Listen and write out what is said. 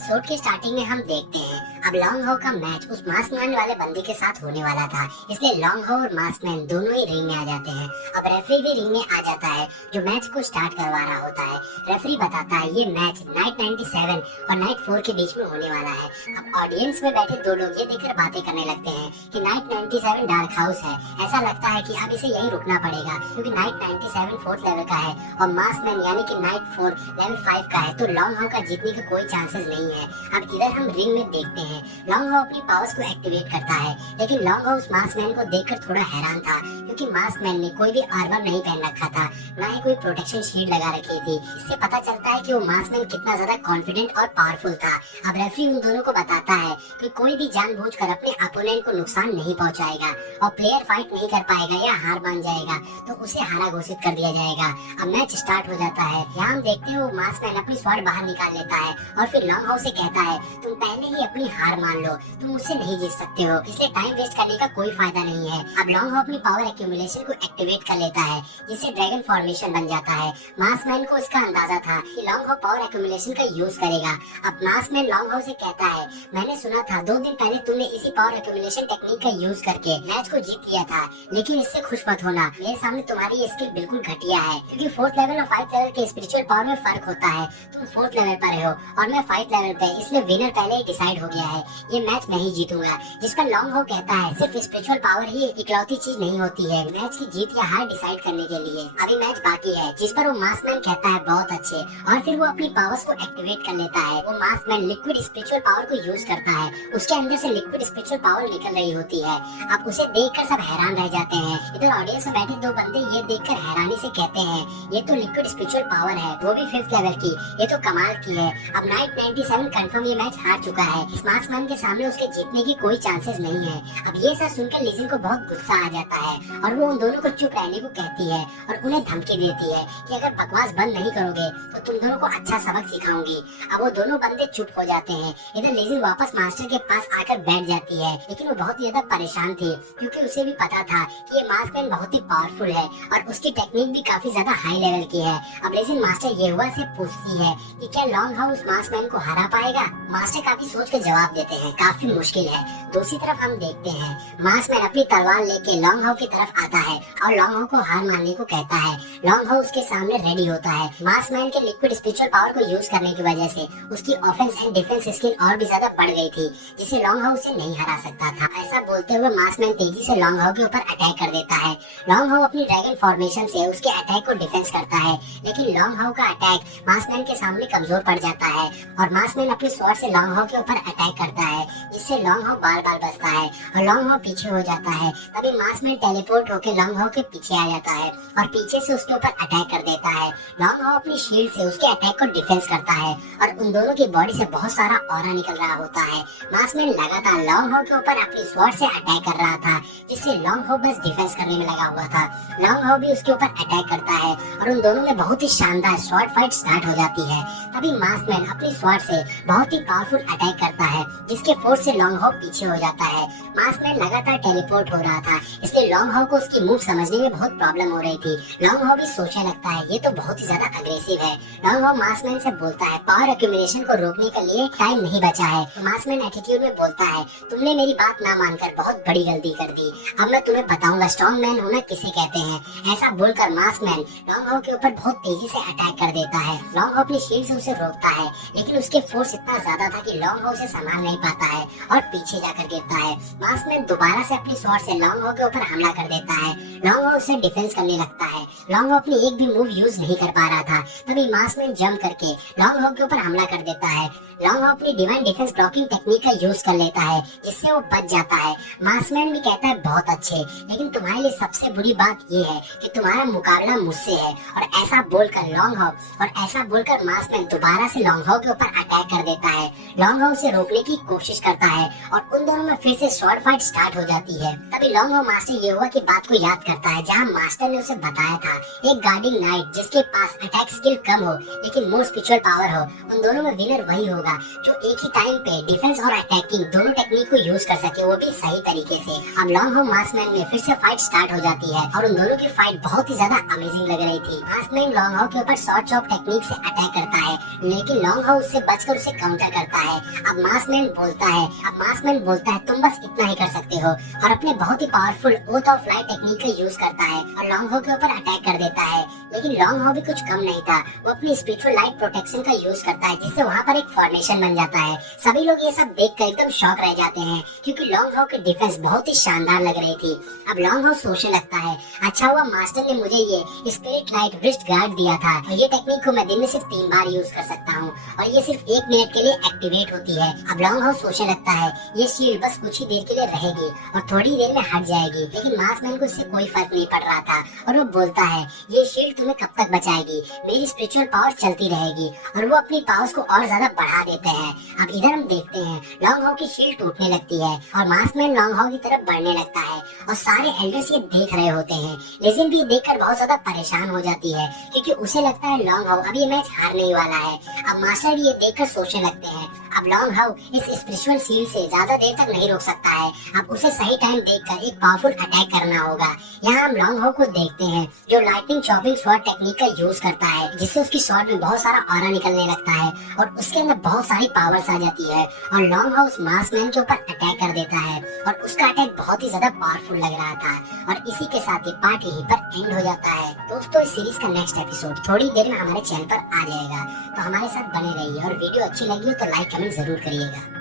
Episode के starting में हम देखते हैं अब लॉन्ग हो का मैच उस मास्क मैन वाले बंदे के साथ होने वाला था, इसलिए लॉन्ग हो और मास्क मैन दोनों ही रिंग में आ जाते हैं। अब रेफरी भी रिंग में आ जाता है जो मैच को स्टार्ट करवा रहा होता है। रेफरी बताता है ये मैच नाइट 97 और नाइट 4 के बीच में होने वाला है। अब ऑडियंस में बैठे दो लोग ये देखकर बातें करने लगते हैं कि नाइट 97 डार्क हाउस है, ऐसा लगता है कि अब इसे यही रुकना पड़ेगा क्योंकि नाइट 97 फोर्थ लेवल का है और मास्क मैन यानी कि नाइट 4 लेवल 5 का है, तो लॉन्ग हो का जीतने का कोई चांसेस नहीं है। अब इधर हम रिंग में देखते हैं लॉन्ग हो अपनी पावर्स को एक्टिवेट करता है, लेकिन लॉन्ग हो उस मास्क मैन को देखकर थोड़ा हैरान था क्योंकि मास्क मैन ने कोई भी आर्मर नहीं पहन रखा था, ना ही कोई प्रोटेक्शन शील्ड लगा रखी थी। इससे पता चलता है कि वो मास्क मैन कितना ज्यादा कॉन्फिडेंट और पावरफुल था। अब रेफरी उन दोनों को बताता है कि कोई भी जानबूझकर अपने अपोनेंट को नुकसान नहीं पहुंचाएगा और प्लेयर फाइट नहीं कर पाएगा या हार मान जाएगा तो उसे हारा घोषित कर दिया जाएगा। अब मैच स्टार्ट हो जाता है। यहाँ हम देखते हैं वो मास्क मैन अपनी स्वॉर्ड बाहर निकाल लेता है और फिर लॉन्ग हो से कहता है तुम पहले ही अपनी हार मान लो, तुम मुझसे नहीं जीत सकते हो, इसलिए टाइम वेस्ट करने का कोई फायदा नहीं है। अब लॉन्ग हो अपनी पावर एक्यूमुलेशन को एक्टिवेट कर लेता है जिससे ड्रैगन फॉर्मेशन बन जाता है। मास्क मैन को इसका अंदाजा था कि लॉन्ग हो पावर एक्यूमुलेशन का यूज करेगा। अब मास्क मैन लॉन्ग हो से कहता है मैंने सुना था 2 दिन पहले तुमने इसी पावर एक्यूमुलेशन टेक्निक का यूज करके मैच को जीत लिया था, लेकिन इससे खुश मत होना, मेरे सामने तुम्हारी ये स्किल बिल्कुल घटिया है क्योंकि 4th लेवल और 5th लेवल के स्पिरिचुअल पावर में फर्क होता है। तुम 4th लेवल पर हो और मैं 5th लेवल पे, इसलिए विनर पहले ही डिसाइड हो गया है, ये मैच मैं ही जीतूंगा। जिसका लॉन्ग हो कहता है सिर्फ स्पिरिचुअल पावर ही इकलौती चीज नहीं होती है मैच की जीत या हार डिसाइड करने के लिए, अभी मैच बाकी है। जिस पर वो मास्क मैन कहता है बहुत अच्छे, और फिर वो अपनी पावर्स को एक्टिवेट कर लेता है। वो mask man liquid spiritual power को यूज करता है, उसके अंदर से लिक्विड स्पिरिचुअल पावर निकल रही होती है। अब उसे देखकर सब हैरान रह जाते हैं। इधर ऑडियंस में बैठे 2 बंदे ये देखकर हैरानी से कहते हैं ये तो लिक्विड स्पिरिचुअल पावर है, वो भी 5th लेवल की, ये तो कमाल की है। अब नाइट 97 कंफर्म ये मैच हार चुका है, इस मास्क मैन के सामने उसके जीतने की कोई चांसेस नहीं है। अब ये सब सुनकर लिजिन को बहुत गुस्सा आ जाता है और वो उन दोनों को चुप रहने को कहती है और उन्हें धमकी देती है कि अगर बकवास बंद नहीं करोगे तो तुम दोनों को अच्छा सबक सिखाऊंगी। अब वो दोनों बंदे चुप हो जाते हैं। इधर लिजिन वापस मास्टर के पास आकर बैठ जाती है, लेकिन वो बहुत ज्यादा परेशान थी क्योंकि उसे भी पता था कि ये मास्क मैन बहुत ही पावरफुल है और उसकी टेक्निक भी काफी ज्यादा हाई लेवल की है। अब लिजिन मास्टर ये हुआ से पूछती है कि क्या लॉन्ग हो उस मास्क मैन को हरा पाएगा। मास्टर काफी सोच कर जवाब देते हैं काफी मुश्किल है। दूसरी तरफ हम देखते हैं मास्क मैन अपनी तलवार लेके लॉन्ग हो की तरफ आता है और लॉन्ग हो को हार मानने को कहता है। लॉन्ग हो उसके सामने रेडी होता है। मास्क मैन के लिक्विड स्पिरिचुअल पावर को यूज करने की वजह से उसकी ऑफेंस एंड डिफेंस स्किल और भी ज्यादा बढ़ गई थी, जिसे लॉन्ग हो उसे नहीं हरा सकता था। ऐसा बोलते हुए मास्क मैन तेजी से लॉन्ग हो के ऊपर अटैक कर देता है। लॉन्ग हो अपनी ड्रैगन फॉर्मेशन से उसके अटैक को डिफेंस करता है, लेकिन लॉन्ग हो का अटैक मास्क मैन के सामने कमजोर पड़ जाता है और मास्क मैन अपने स्वॉर्ड से लॉन्ग हो के ऊपर अटैक करता है, जिससे लॉन्ग हो बार बार बचता है और लॉन्ग हो पीछे हो जाता है। तभी मास्क मैन टेलीपोर्ट होकर लॉन्ग हो के पीछे आ जाता है और पीछे से उसके ऊपर अटैक कर देता है। लॉन्ग हो अपनी शील्ड से उसके अटैक को डिफेंस करता है और उन दोनों की बॉडी से बहुत सारा ऑरा निकल रहा होता है। मास्क मैन लगातार लॉन्ग हो के ऊपर अपनी स्वॉर्ड से अटैक कर रहा था, जिससे लॉन्ग हो बस डिफेंस करने में लगा हुआ था। लॉन्ग हो भी उसके ऊपर अटैक करता है और उन दोनों में बहुत ही शानदार स्वॉर्ड फाइट स्टार्ट हो जाती है। तभी मास्क मैन अपनी स्वॉर्ड से बहुत ही पावरफुल अटैक करता है, जिसके फोर्स से लॉन्ग हो पीछे हो जाता है। मास्क मैन लगातार टेलीपोर्ट हो रहा था, इसलिए लॉन्ग हो को उसकी मूव समझने में बहुत प्रॉब्लम हो रही थी। लॉन्ग हो भी सोचने लगता है ये तो बहुत ही ज्यादा अग्रेसिव है। लॉन्ग हो मास्क मैन से बोलता है पावर एक्यूमुलेशन को रोकने के लिए टाइम नहीं बचा है। मास्क मैन एटीट्यूड में बोलता है तुमने मेरी बात ना मानकर बहुत बड़ी गलती कर दी, अब मैं तुम्हें बताऊंगा स्ट्रॉन्ग मैन होना किसे कहते हैं। ऐसा बोलकर मास्क मैन लॉन्ग हो के ऊपर बहुत तेजी से अटैक कर देता है। लॉन्ग हो अपनी शील्ड से उसे रोकता है, लेकिन उसके फोर्स इतना ज्यादा था कि लॉन्ग हो उसे संभाल नहीं पाता है और पीछे जाकर गिरता है। मास्क मैन दोबारा से अपनी स्वॉर्ड से लॉन्ग हो के ऊपर हमला कर देता है। लॉन्ग हो उसे डिफेंस करने लगता है। लॉन्ग हो अपनी एक भी मूव यूज नहीं कर पा रहा था, तभी मास्क मैन जंप करके लॉन्ग हो के ऊपर हमला कर देता है। लॉन्ग हो अपनी डिवाइन डिफेंस ब्लॉकिंग टेक्निक का यूज कर लेता है, जिससे वो बच जाता है। मास्क मैन भी कहता है बहुत अच्छे, लेकिन तुम्हारे लिए सबसे बुरी बात ये है कि तुम्हारा मुकाबला मुझसे है। और ऐसा बोलकर लॉन्ग हो और ऐसा बोलकर मास्क मैन दोबारा से लॉन्ग हो के ऊपर अटैक कर देता है। लॉन्ग हो उसे रोकने की कोशिश करता है और उन दोनों में फिर से स्वॉर्ड फाइट स्टार्ट हो जाती है। तभी लॉन्ग हो मास्टर ये हुआ की बात को याद करता है जहाँ मास्टर ने उसे बताया था एक गार्डिंग नाइट जिसके पास अटैक स्किल कम हो लेकिन मोर स्पिरिचुअल पावर हो, उन दोनों में विनर वही होगा जो एक ही टाइम पे डिफेंस और अटैकिंग दोनों टेक्निक को यूज कर सके, वो भी सही तरीके से। अब लॉन्ग हो मास्क मैन में फिर से फाइट स्टार्ट हो जाती है और उन दोनों की फाइट बहुत ही ज्यादा अमेजिंग लग रही थी। मास्क मैन लॉन्ग हो के ऊपर शॉर्ट चॉप टेक्निक से अटैक करता है, लेकिन लॉन्ग हो उससे बच जाकर उसे काउंटर करता है। अब मास्कमैन बोलता है तुम बस इतना ही कर सकते हो, और अपने बहुत ही powerful oath of light technique का यूज करता है और लॉन्ग हो के ऊपर अटैक कर देता है। लेकिन लॉन्ग हो भी कुछ कम नहीं था, वो अपनी स्पिरिचुअल लाइट प्रोटेक्शन का यूज करता है, जिससे वहाँ पर एक फॉर्मेशन बन जाता है। सभी लोग ये सब देखकर एकदम शॉक रह जाते हैं, क्योंकि लॉन्ग हो की डिफेंस बहुत ही शानदार लग रही थी। अब लॉन्ग हो सोचने लगता है, अच्छा हुआ मास्टर ने मुझे ये स्पिरिट लाइट रिस्ट गार्ड दिया था, ये टेक्निक को मैं दिन में सिर्फ 3 बार यूज कर सकता हूँ और ये सिर्फ 1 मिनट के लिए एक्टिवेट होती है। अब लॉन्ग हो सोचने लगता है, ये शील्ड बस कुछ ही देर के लिए रहेगी और थोड़ी देर में हट जाएगी। लेकिन मास्कमैन को इससे कोई फर्क नहीं पड़ रहा था और वो बोलता है, ये शील्ड तुम्हें कब तक बचाएगी, मेरी स्पिरिचुअल पावर चलती रहेगी। और वो अपनी पावर्स को और ज्यादा बढ़ा देते हैं। अब इधर हम देखते हैं लॉन्ग हो की शील्ड टूटने लगती है और मास्कमैन लॉन्ग हो की तरफ बढ़ने लगता है और सारे एल्डर्स ये देख रहे होते हैं। लेजेंड भी देखकर बहुत ज्यादा परेशान हो जाती है, क्योंकि उसे लगता है लॉन्ग हो अब ये मैच हारने ही वाला है। अब मास्टर भी ये देखकर सोचने लगते हैं, अब लॉन्ग हो इस स्पिरिचुअल शील्ड से ज्यादा देर तक नहीं रोक सकता है, अब उसे सही टाइम देखकर एक पावरफुल अटैक करना होगा। यहाँ हम लॉन्ग हो को देखते हैं जो लाइटनिंग चॉपिंग स्वॉर्ड टेक्निक का यूज करता है, जिससे उसकी स्वॉर्ड में बहुत सारा ऑरा निकलने लगता है और उसके अंदर बहुत सारी पावर्स आ जाती है और लॉन्ग हो उस मास्कमैन के ऊपर अटैक कर देता है और उसका अटैक बहुत ही ज्यादा पावरफुल लग रहा था। और इसी के साथ ये पार्ट यहीं पर एंड हो जाता है। दोस्तों इस सीरीज का नेक्स्ट एपिसोड थोड़ी देर में हमारे चैनल पर आ जाएगा, तो हमारे साथ बने रहिए और वीडियो अच्छी लगी हो तो लाइक कमेंट जरूर करिएगा।